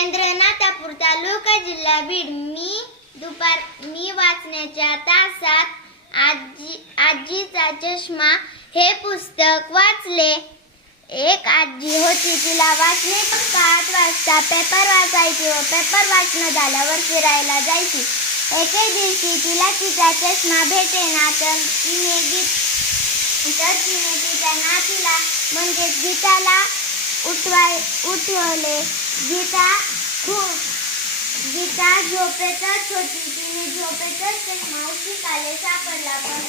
केंद्र नातापूर तालुका जिल्हा बीड। मी वाचण्याच्या तासात आजीचा चष्मा हे पुस्तक वाचले। एक आजी होती, तिला वाचणे 5 वाजता पेपर वाचायची व पेपर वाचणं झाल्यावर फिरायला जायची। एके दिवशी तिला तिचा चष्मा भेटेना, तर तिने तिच्या नातीला म्हणजे गीताला उठवले। गीता झोपेतच होती, तिने झोपेतच चष्मा उशीखाली सापडला, पण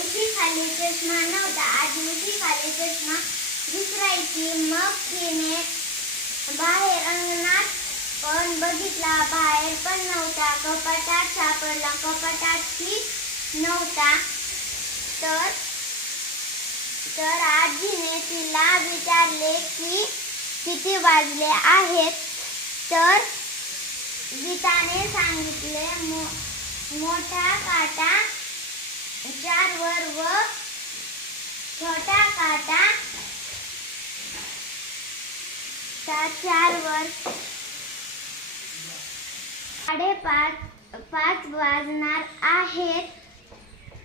उशीखाली चष्मा नव्हता। आजी उशीखाली चष्मा विसरायची। मग तिने बाहेर अंगणात पण बघितला, बाहेर पण नव्हता। कपाटात सापडला, कपाटातही नव्हता। तर आजीने तिला विचारले की किती वाजले आहेत, तर गीताने सांगितले मोठा काटा 4 वर व छोटा काटा 4 वर। 5:30 वाजणार आहेत।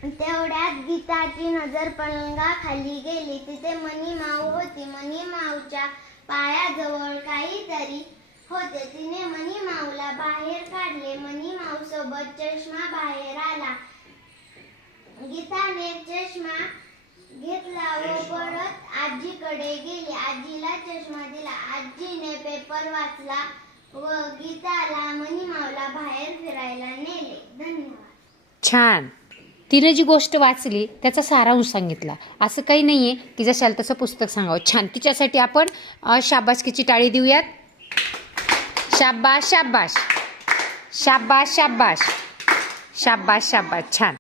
तेवढ्यात गीताची नजर पलंगाखाली गेली। तिथे मनीमाऊ होती। मनीमाऊच्या पायाजवळ काहीतरी होते। तिने मनीमाऊला बाहेर काढले। मनीमाऊ सोबत चष्मा बाहेर आला। गीताने चष्मा घेतला व परत आजीकडे गेली। आजीला चष्मा दिला। आजीने पेपर वाचला व गीताला मनीमाऊला बाहेर फिरायला नेले। धन्यवाद। छान. तिने जी गोष्ट वाचली त्याचा सारांश सांगितला। असं काही नाही आहे की जशाल तसं पुस्तक सांगावं। छान. तिच्यासाठी आपण शाबासकीची टाळी देऊयात. शाबास शाबास शाबास शाबास शाबास शाबास. छान.